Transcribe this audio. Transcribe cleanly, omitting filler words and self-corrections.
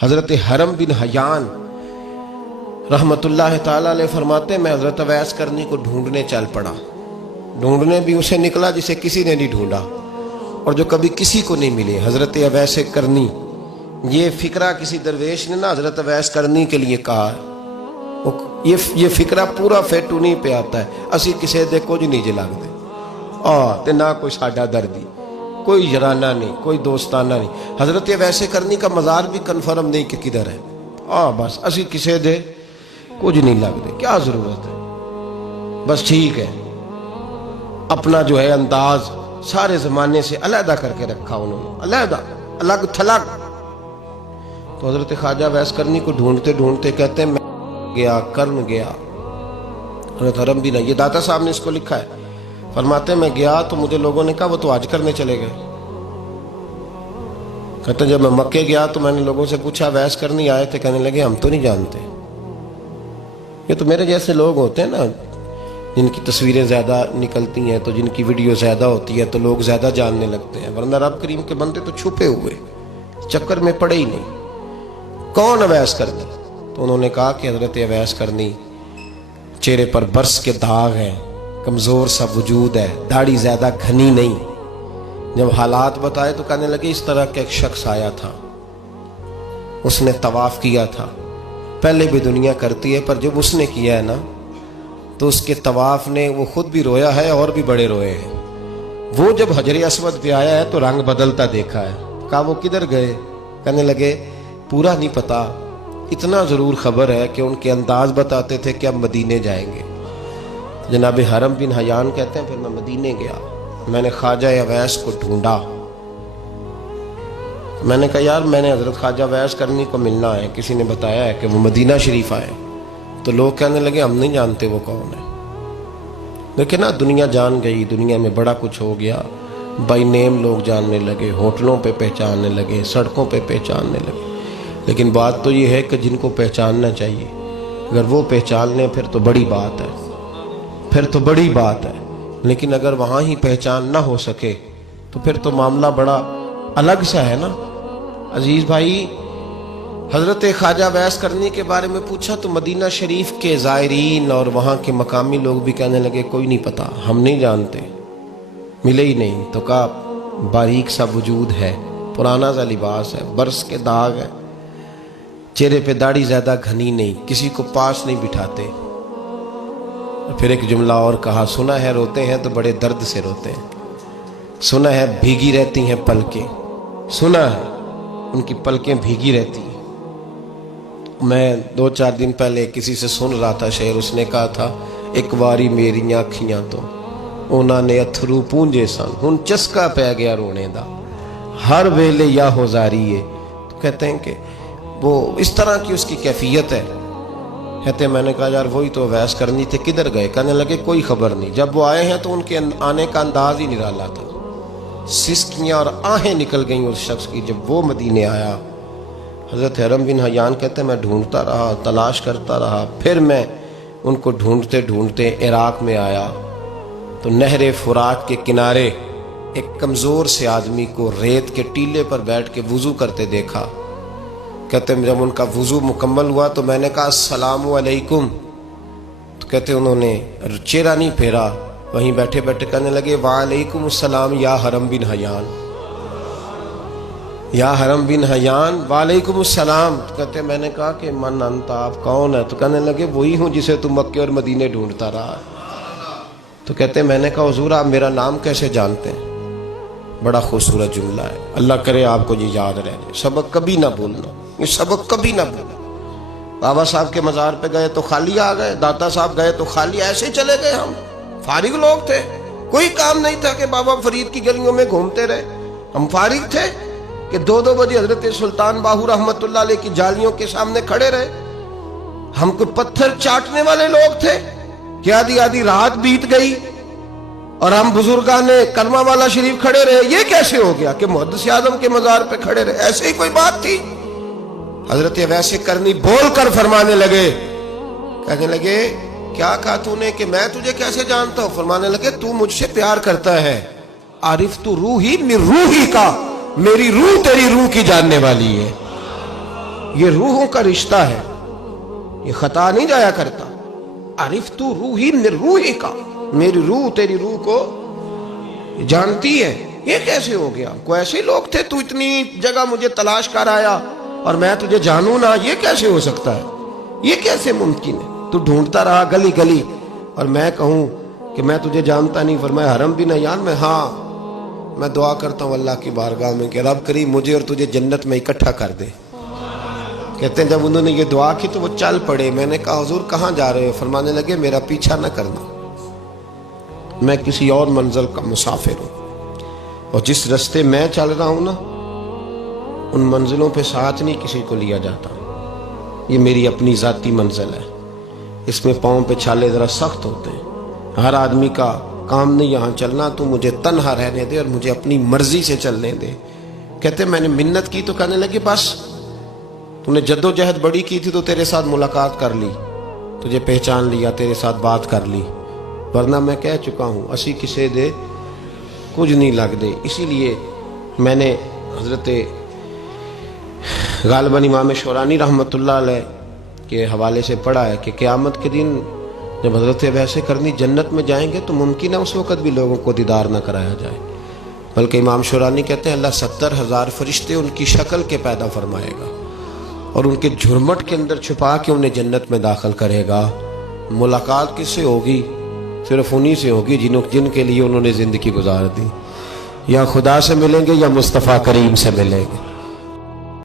حضرت حرم بن حیان رحمتُ اللہ تعالیٰ علیہ فرماتے ہیں میں حضرت اویس کرنی کو ڈھونڈنے چل پڑا. ڈھونڈنے بھی اسے نکلا جسے کسی نے نہیں ڈھونڈا اور جو کبھی کسی کو نہیں ملے. حضرت اویس کرنی، یہ فکرہ کسی درویش نے نا حضرت اویس کرنی کے لیے کہا ہے. یہ فکرہ پورا فیٹو نہیں پہ آتا ہے. اسی کسی دے کچھ نہیں جے لگ دے تے نہ کوئی ساڈا دردی، کوئی جرانہ نہیں، کوئی دوستانہ نہیں. حضرت اویس کرنی کا مزار بھی کنفرم نہیں کہ کدھر ہے. بس اسی کسی دے کچھ نہیں لگ دے. کیا ضرورت ہے؟ بس ٹھیک ہے، اپنا جو ہے انداز سارے زمانے سے علیحدہ کر کے رکھا انہوں نے، علیحدہ، الگ تھلگ. تو حضرت خواجہ اویس کرنی کو ڈھونڈتے ڈھونڈتے کہتے ہیں میں گیا، کرن گیا. حضرت حرم بھی نہیں، یہ داتا صاحب نے اس کو لکھا ہے. فرماتے ہیں میں گیا تو مجھے لوگوں نے کہا وہ تو حج کرنے چلے گئے. کہتے ہیں جب میں مکے گیا تو میں نے لوگوں سے پوچھا اویس کرنی آئے تھے؟ کہنے لگے ہم تو نہیں جانتے. یہ تو میرے جیسے لوگ ہوتے ہیں نا جن کی تصویریں زیادہ نکلتی ہیں تو جن کی ویڈیو زیادہ ہوتی ہے تو لوگ زیادہ جاننے لگتے ہیں، ورنہ رب کریم کے بندے تو چھپے ہوئے چکر میں پڑے ہی نہیں. کون اویس کرنی؟ تو انہوں نے کہا کہ حضرت اویس کرنی، چہرے پر برس کے داغ ہیں، کمزور سا وجود ہے، داڑھی زیادہ گھنی نہیں. جب حالات بتائے تو کہنے لگے اس طرح کا ایک شخص آیا تھا، اس نے طواف کیا تھا. پہلے بھی دنیا کرتی ہے پر جب اس نے کیا ہے نا تو اس کے طواف نے وہ خود بھی رویا ہے اور بھی بڑے روئے ہیں. وہ جب حجر اسود پہ آیا ہے تو رنگ بدلتا دیکھا ہے. کہا وہ کدھر گئے؟ کہنے لگے پورا نہیں پتا، اتنا ضرور خبر ہے کہ ان کے انداز بتاتے تھے کہ اب مدینے جائیں گے. جناب حرم بن حیان کہتے ہیں پھر میں مدینے گیا، میں نے خواجہ اویس کو ڈھونڈا. میں نے کہا یار میں نے حضرت خواجہ اویس کرنی کو ملنا ہے، کسی نے بتایا ہے کہ وہ مدینہ شریف آئے. تو لوگ کہنے لگے ہم نہیں جانتے وہ کون ہے. لیکن نا دنیا جان گئی، دنیا میں بڑا کچھ ہو گیا. بائی نیم لوگ جاننے لگے، ہوٹلوں پہ پہچاننے لگے، سڑکوں پہ پہچاننے لگے. لیکن بات تو یہ ہے کہ جن کو پہچاننا چاہیے اگر وہ پہچان لیں پھر تو بڑی بات ہے، پھر تو بڑی بات ہے. لیکن اگر وہاں ہی پہچان نہ ہو سکے تو پھر تو معاملہ بڑا الگ سا ہے نا. عزیز بھائی، حضرت خواجہ اویس کرنی کے بارے میں پوچھا تو مدینہ شریف کے زائرین اور وہاں کے مقامی لوگ بھی کہنے لگے کوئی نہیں پتا، ہم نہیں جانتے، ملے ہی نہیں. تو کہا باریک سا وجود ہے، پرانا سا لباس ہے، برس کے داغ ہے، چہرے پہ داڑھی زیادہ گھنی نہیں، کسی کو پاس نہیں بٹھاتے. پھر ایک جملہ اور کہا سنا ہے روتے ہیں تو بڑے درد سے روتے ہیں، سنا ہے بھیگی رہتی ہیں پلکیں، سنا ہے ان کی پلکیں بھیگی رہتی ہیں. میں 2-4 دن پہلے کسی سے سن رہا تھا شعر، اس نے کہا تھا ایک واری میری آنکھیاں تو انہوں نے اتھرو پونجے سن، ہن چسکا پہ گیا رونے دا ہر ویلے یا ہوزاری ہے. تو کہتے ہیں کہ وہ اس طرح کی اس کی کیفیت ہے. کہتے ہیں میں نے کہا یار وہی تو اویس کرنی تھے، کدھر گئے؟ کہنے لگے کوئی خبر نہیں. جب وہ آئے ہیں تو ان کے آنے کا انداز ہی نرالا تھا، سسکیاں اور آہیں نکل گئیں اس شخص کی جب وہ مدینے آیا. حضرت حرم بن حیان کہتے ہیں میں ڈھونڈتا رہا، تلاش کرتا رہا. پھر میں ان کو ڈھونڈتے ڈھونڈتے عراق میں آیا تو نہر فرات کے کنارے ایک کمزور سے آدمی کو ریت کے ٹیلے پر بیٹھ کے وضو کرتے دیکھا. کہتے ہیں جب ان کا وضو مکمل ہوا تو میں نے کہا السلام علیکم. تو کہتے ہیں انہوں نے چہرہ نہیں پھیرا، وہیں بیٹھے بیٹھے کہنے لگے وعلیکم السلام یا حرم بن حیان، یا حرم بن حیان وعلیکم السلام. تو کہتے ہیں میں نے کہا کہ من انت، آپ کون ہے؟ تو کہنے لگے وہی ہوں جسے تم مکے اور مدینے ڈھونڈتا رہا. تو کہتے ہیں میں نے کہا حضور آپ میرا نام کیسے جانتے ہیں؟ بڑا خوبصورت جملہ ہے، اللہ کرے آپ کو یہ یاد رہے. سبق کبھی نہ بھولنا، یہ سبق کبھی نہ بھولنا. بابا صاحب کے مزار پہ گئے تو خالی آ گئے، داتا صاحب گئے تو خالی ایسے چلے گئے. ہم فارغ لوگ تھے، کوئی کام نہیں تھا کہ بابا فرید کی گلیوں میں گھومتے رہے. ہم فارغ تھے کہ 2 بجے حضرت سلطان باہو رحمت اللہ علیہ کی جالیوں کے سامنے کھڑے رہے. ہم کوئی پتھر چاٹنے والے لوگ تھے کہ آدھی رات بیت گئی اور ہم بزرگان کلمہ والا شریف کھڑے رہے. یہ کیسے ہو گیا کہ محدث اعظم کے مزار پہ کھڑے رہے؟ ایسے ہی کوئی بات تھی؟ حضرت اویس کرنی بول کر فرمانے لگے، کہنے لگے کیا کہا تو نے کہ میں تجھے کیسے جانتا ہوں؟ فرمانے لگے تو مجھ سے پیار کرتا ہے، عارف تو روحی من روحی کا، میری روح تیری روح کی جاننے والی ہے. یہ روحوں کا رشتہ ہے، یہ خطا نہیں جایا کرتا. عرفت روحی من روحی کا، میری روح تیری روح کو جانتی ہے. یہ کیسے ہو گیا؟ کوئی ایسے لوگ تھے تو اتنی جگہ مجھے تلاش کر آیا اور میں تجھے جانوں نہ؟ یہ کیسے ہو سکتا ہے؟ یہ کیسے ممکن ہے؟ تو ڈھونڈتا رہا گلی گلی اور میں کہوں کہ میں تجھے جانتا نہیں. فرمایا حرم بھی نہ یار. میں دعا کرتا ہوں اللہ کی بارگاہ میں کہ رب کریم مجھے اور تجھے جنت میں اکٹھا کر دے. کہتے ہیں جب انہوں نے یہ دعا کی تو وہ چل پڑے. میں نے کہا حضور کہاں جا رہے ہو؟ فرمانے لگے میرا پیچھا نہ کرنا، میں کسی اور منزل کا مسافر ہوں، اور جس رستے میں چل رہا ہوں نا ان منزلوں پہ ساتھ نہیں کسی کو لیا جاتا. یہ میری اپنی ذاتی منزل ہے، اس میں پاؤں پہ چھالے ذرا سخت ہوتے ہیں. ہر آدمی کا کام نہیں یہاں چلنا، تو مجھے تنہا رہنے دے اور مجھے اپنی مرضی سے چلنے دے. کہتے میں نے منت کی تو کہنے لگے بس تو نے جد و جہد بڑی کی تھی تو تیرے ساتھ ملاقات کر لی، تجھے پہچان لیا، تیرے ساتھ بات کر لی، ورنہ میں کہہ چکا ہوں اسی کسے دے کچھ نہیں لگ دے. اسی لیے میں نے حضرت غالباً امام شورانی رحمۃ اللہ علیہ کے حوالے سے پڑھا ہے کہ قیامت کے دن جب حضرت ویسے کرنی جنت میں جائیں گے تو ممکن ہے اس وقت بھی لوگوں کو دیدار نہ کرایا جائے، بلکہ امام شورانی کہتے ہیں اللہ 70,000 فرشتے ان کی شکل کے پیدا فرمائے گا اور ان کے جھرمٹ کے اندر چھپا کے انہیں جنت میں داخل کرے گا. ملاقات کس سے ہوگی؟ صرف انہی سے ہوگی جن کے لیے انہوں نے زندگی گزار دی. یا خدا سے ملیں گے یا مصطفیٰ کریم سے ملیں گے.